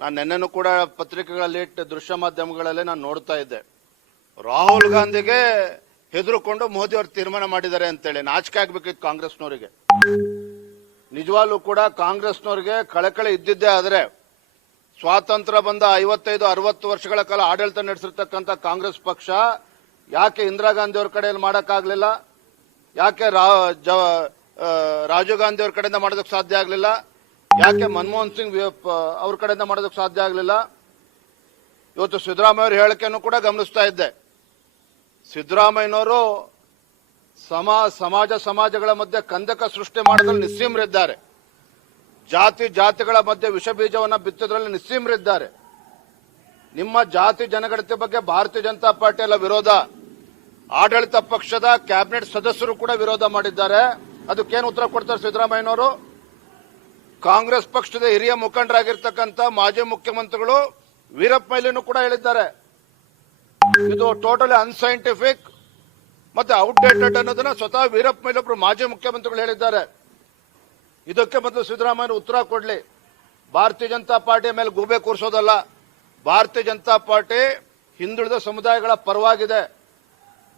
ನಾನು ನಿನ್ನೆನೂ ಕೂಡ ಪತ್ರಿಕೆಗಳಲ್ಲಿ ದೃಶ್ಯ ಮಾಧ್ಯಮಗಳಲ್ಲೇ ನಾನು ನೋಡ್ತಾ ಇದ್ದೆ. ರಾಹುಲ್ ಗಾಂಧಿಗೆ ಹೆದರುಕೊಂಡು ಮೋದಿ ಅವರು ತೀರ್ಮಾನ ಮಾಡಿದ್ದಾರೆ ಅಂತೇಳಿ ನಾಚಿಕೆ ಆಗ್ಬೇಕಿತ್ತು ಕಾಂಗ್ರೆಸ್ನವರಿಗೆ. ನಿಜವಾಗ್ಲೂ ಕೂಡ ಕಾಂಗ್ರೆಸ್ನವರಿಗೆ ಕಳಕಳಿ ಇದ್ದಿದ್ದೇ ಆದರೆ ಸ್ವಾತಂತ್ರ್ಯ ಬಂದ 55-60 ವರ್ಷಗಳ ಕಾಲ ಆಡಳಿತ ನಡೆಸಿರ್ತಕ್ಕಂಥ ಕಾಂಗ್ರೆಸ್ ಪಕ್ಷ ಯಾಕೆ ಇಂದಿರಾ ಗಾಂಧಿ ಅವ್ರ ಕಡೆಯಲ್ಲಿ ಮಾಡೋಕ್ಕಾಗಲಿಲ್ಲ, ಯಾಕೆ ರಾಜೀವ್ ಗಾಂಧಿ ಅವ್ರ ಕಡೆಯಿಂದ ಮಾಡೋದಕ್ಕೆ ಸಾಧ್ಯ ಆಗಲಿಲ್ಲ, ಯಾಕೆ ಮನಮೋಹನ್ ಸಿಂಗ್ ಅವ್ರ ಕಡೆಯಿಂದ ಮಾಡೋದಕ್ಕೆ ಸಾಧ್ಯ ಆಗಲಿಲ್ಲ. ಇವತ್ತು ಸಿದ್ದರಾಮಯ್ಯ ಅವರ ಹೇಳಿಕೆಯನ್ನು ಕೂಡ ಗಮನಿಸ್ತಾ ಇದ್ದೆ. ಸಿದ್ದರಾಮಯ್ಯನವರು ಸಮಾಜಗಳ ಮಧ್ಯೆ ಕಂದಕ ಸೃಷ್ಟಿ ಮಾಡೋದ್ರಲ್ಲಿ ನಿಸ್ಸೀಮರಿದ್ದಾರೆ. ಜಾತಿಗಳ ಮಧ್ಯೆ ವಿಷ ಬೀಜವನ್ನ ಬಿತ್ತೋದ್ರಲ್ಲಿ ನಿಸ್ಸೀಮರಿದ್ದಾರೆ. ನಿಮ್ಮ ಜಾತಿ ಜನಗಣತಿ ಬಗ್ಗೆ ಭಾರತೀಯ ಜನತಾ ಪಾರ್ಟಿ ಎಲ್ಲ ವಿರೋಧ, ಆಡಳಿತ ಪಕ್ಷದ ಕ್ಯಾಬಿನೆಟ್ ಸದಸ್ಯರು ಕೂಡ ವಿರೋಧ ಮಾಡಿದ್ದಾರೆ. ಅದಕ್ಕೇನು ಉತ್ತರ ಕೊಡ್ತಾರೆ ಸಿದ್ದರಾಮಯ್ಯನವರು? ಕಾಂಗ್ರೆಸ್ ಪಕ್ಷದ ಹಿರಿಯ ಮುಖಂಡರಾಗಿರ್ತಕ್ಕಂಥ ಮಾಜಿ ಮುಖ್ಯಮಂತ್ರಿಗಳು ವೀರಪ್ಪ ಮೊಯ್ಲಿನೂ ಕೂಡ ಹೇಳಿದ್ದಾರೆ, ಇದು ಟೋಟಲಿ ಅನ್ಸೈಂಟಿಫಿಕ್ ಮತ್ತೆ ಔಟ್ಡೇಟೆಡ್ ಅನ್ನೋದನ್ನ ಸ್ವತಃ ವೀರಪ್ಪ ಮೊಯ್ಲಿ ಒಬ್ಬರು ಮಾಜಿ ಮುಖ್ಯಮಂತ್ರಿಗಳು ಹೇಳಿದ್ದಾರೆ. ಇದಕ್ಕೆ ಮೊದಲು ಸಿದ್ದರಾಮಯ್ಯ ಉತ್ತರ ಕೊಡ್ಲಿ. ಭಾರತೀಯ ಜನತಾ ಪಾರ್ಟಿಯ ಮೇಲೆ ಗೂಬೆ ಕೂರಿಸೋದಲ್ಲ. ಭಾರತೀಯ ಜನತಾ ಪಾರ್ಟಿ ಹಿಂದುಳಿದ ಸಮುದಾಯಗಳ ಪರವಾಗಿದೆ.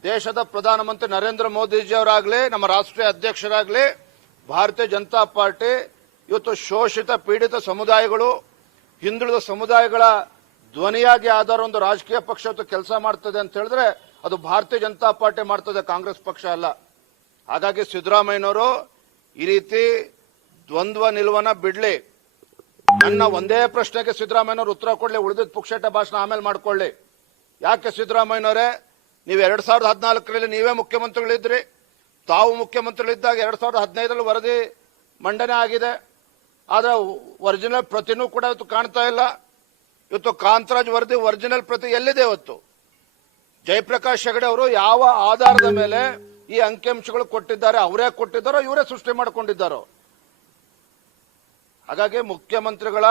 ದೇಶದ ಪ್ರಧಾನಮಂತ್ರಿ ನರೇಂದ್ರ ಮೋದಿಜಿ ಅವರಾಗಲಿ, ನಮ್ಮ ರಾಷ್ಟ್ರೀಯ ಅಧ್ಯಕ್ಷರಾಗಲಿ, ಭಾರತೀಯ ಜನತಾ ಪಾರ್ಟಿ ಇವತ್ತು ಶೋಷಿತ ಪೀಡಿತ ಸಮುದಾಯಗಳು, ಹಿಂದುಳಿದ ಸಮುದಾಯಗಳ ಧ್ವನಿಯಾಗಿ ಆಧಾರ ಒಂದು ರಾಜಕೀಯ ಪಕ್ಷ ಕೆಲಸ ಮಾಡ್ತದೆ ಅಂತ ಹೇಳಿದ್ರೆ ಅದು ಭಾರತೀಯ ಜನತಾ ಪಾರ್ಟಿ ಮಾಡ್ತದೆ, ಕಾಂಗ್ರೆಸ್ ಪಕ್ಷ ಅಲ್ಲ. ಹಾಗಾಗಿ ಸಿದ್ದರಾಮಯ್ಯನವರು ಈ ರೀತಿ ದ್ವಂದ್ವ ನಿಲುವನ್ನ ಬಿಡ್ಲಿ. ನನ್ನ ಒಂದೇ ಪ್ರಶ್ನೆಗೆ ಸಿದ್ದರಾಮಯ್ಯನವರು ಉತ್ತರ ಕೊಡ್ಲಿ. ಉಳಿದಿದ್ದ ಪುಕ್ಷೇಟ ಭಾಷಣ ಆಮೇಲೆ ಮಾಡ್ಕೊಳ್ಳಿ. ಯಾಕೆ ಸಿದ್ದರಾಮಯ್ಯನವರೇ, ನೀವು 2014ರಲ್ಲಿ ನೀವೇ ಮುಖ್ಯಮಂತ್ರಿಗಳಿದ್ರಿ. ತಾವು ಮುಖ್ಯಮಂತ್ರಿಗಳಿದ್ದಾಗ 2015ರಲ್ಲಿ ವರದಿ ಮಂಡನೆ ಆಗಿದೆ. ಆದ್ರೆ ಒರಿಜಿನಲ್ ಪ್ರತಿನೂ ಕೂಡ ಇವತ್ತು ಕಾಣ್ತಾ ಇಲ್ಲ. ಇವತ್ತು ಕಾಂತರಾಜ್ ವರದಿ ಒರಿಜಿನಲ್ ಪ್ರತಿ ಎಲ್ಲಿದೆ? ಇವತ್ತು ಜಯಪ್ರಕಾಶ್ ಹೆಗಡೆ ಅವರು ಯಾವ ಆಧಾರದ ಮೇಲೆ ಈ ಅಂಕಿಅಂಶಗಳು ಕೊಟ್ಟಿದ್ದಾರೆ? ಅವರೇ ಕೊಟ್ಟಿದ್ದಾರೋ ಇವರೇ ಸೃಷ್ಟಿ ಮಾಡಿಕೊಂಡಿದ್ದಾರೋ? ಹಾಗಾಗಿ ಮುಖ್ಯಮಂತ್ರಿಗಳ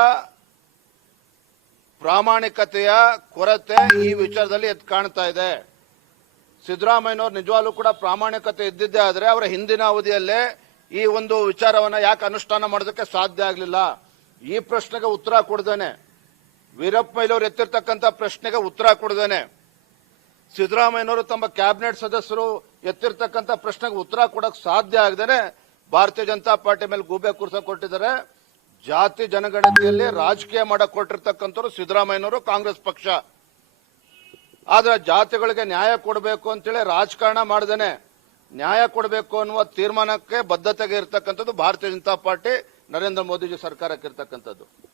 ಪ್ರಾಮಾಣಿಕತೆಯ ಕೊರತೆ ಈ ವಿಚಾರದಲ್ಲಿ ಎದ್ದು ಕಾಣ್ತಾ ಇದೆ. ಸಿದ್ದರಾಮಯ್ಯನವರು ನಿಜವಾಗ್ಲೂ ಕೂಡ ಪ್ರಾಮಾಣಿಕತೆ ಇದ್ದಿದ್ದೇ ಆದರೆ ಅವರ ಹಿಂದಿನ ಅವಧಿಯಲ್ಲೇ ಈ ಒಂದು ವಿಚಾರವನ್ನ ಯಾಕೆ ಅನುಷ್ಠಾನ ಮಾಡೋದಕ್ಕೆ ಸಾಧ್ಯ ಆಗಲಿಲ್ಲ? ಈ ಪ್ರಶ್ನೆಗೆ ಉತ್ತರ ಕೊಡದೇನೆ, ವೀರಪ್ಪ ಮೊಯ್ಲಿ ಅವರು ಎತ್ತಿರ್ತಕ್ಕಂಥ ಪ್ರಶ್ನೆಗೆ ಉತ್ತರ ಕೊಡದೇನೆ, ಸಿದ್ದರಾಮಯ್ಯನವರು ತಮ್ಮ ಕ್ಯಾಬಿನೆಟ್ ಸದಸ್ಯರು ಎತ್ತಿರ್ತಕ್ಕಂಥ ಪ್ರಶ್ನೆಗೆ ಉತ್ತರ ಕೊಡಕ್ಕೆ ಸಾಧ್ಯ ಆಗದೇನೆ ಭಾರತೀಯ ಜನತಾ ಪಾರ್ಟಿ ಮೇಲೆ ಗೂಬೆ ಕೂರ್ಸ ಕೊಟ್ಟಿದ್ದಾರೆ. ಜಾತಿ ಜನಗಣತಿಯಲ್ಲಿ ರಾಜಕೀಯ ಮಾಡಕ್ ಕೊಟ್ಟಿರ್ತಕ್ಕಂಥವ್ರು ಸಿದ್ದರಾಮಯ್ಯನವರು, ಕಾಂಗ್ರೆಸ್ ಪಕ್ಷ. ಆದ್ರೆ ಜಾತಿಗಳಿಗೆ ನ್ಯಾಯ ಕೊಡಬೇಕು ಅಂತೇಳಿ ರಾಜಕಾರಣ ಮಾಡದೇನೆ ನ್ಯಾಯ ಕೊಡಬೇಕು ಅನ್ನುವ ತೀರ್ಮಾನಕ್ಕೆ ಬದ್ಧತೆಗೆ ಇರತಕ್ಕಂಥದ್ದು ಭಾರತೀಯ ಜನತಾ ಪಾರ್ಟಿ, ನರೇಂದ್ರ ಮೋದಿಜಿ ಸರ್ಕಾರಕ್ಕೆ ಇರತಕ್ಕಂಥದ್ದು.